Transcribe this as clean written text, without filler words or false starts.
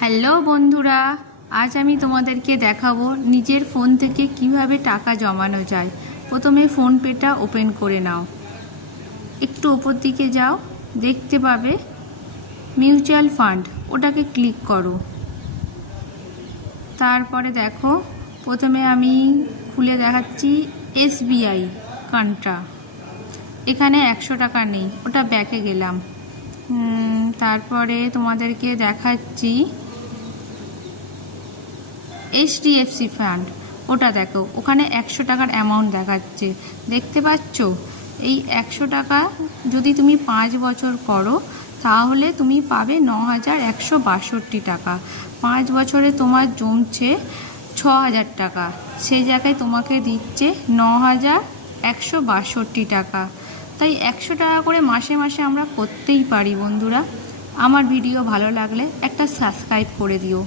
Hello বন্ধুরা, আজ আমি তোমাদেরকে দেখাবো নিজের ফোন থেকে কিভাবে টাকা জমানো যায়। প্রথমে ফোনপেটা ওপেন করে নাও, একটু উপর দিকে যাও, দেখতে পাবে মিউচুয়াল ফান্ড, ওটাকে ক্লিক করো। তারপরে দেখো, প্রথমে আমি খুলে দেখাচ্ছি SBI কান্ট্রা। এখানে 100 টাকা নেই, ওটা ব্যাকে গেলাম। তারপরে তোমাদেরকে দেখাচ্ছি HDFC ফান্ড, ওটা দেখো, ওখানে 100 টাকার অ্যামাউন্ট দেখাচ্ছে, দেখতে পাচ্ছ? এই 100 টাকা যদি তুমি 5 বছর করো তাহলে তুমি পাবে 9,162 টাকা। 5 বছরে তোমার জমছে 6,000 টাকা, সেই জায়গায় তোমাকে দিচ্ছে 9,162 টাকা। তাই 100 টাকা করে মাসে মাসে আমরা করতেই পারি বন্ধুরা। আমার ভিডিও ভালো লাগলে একটা সাবস্ক্রাইব করে দিও।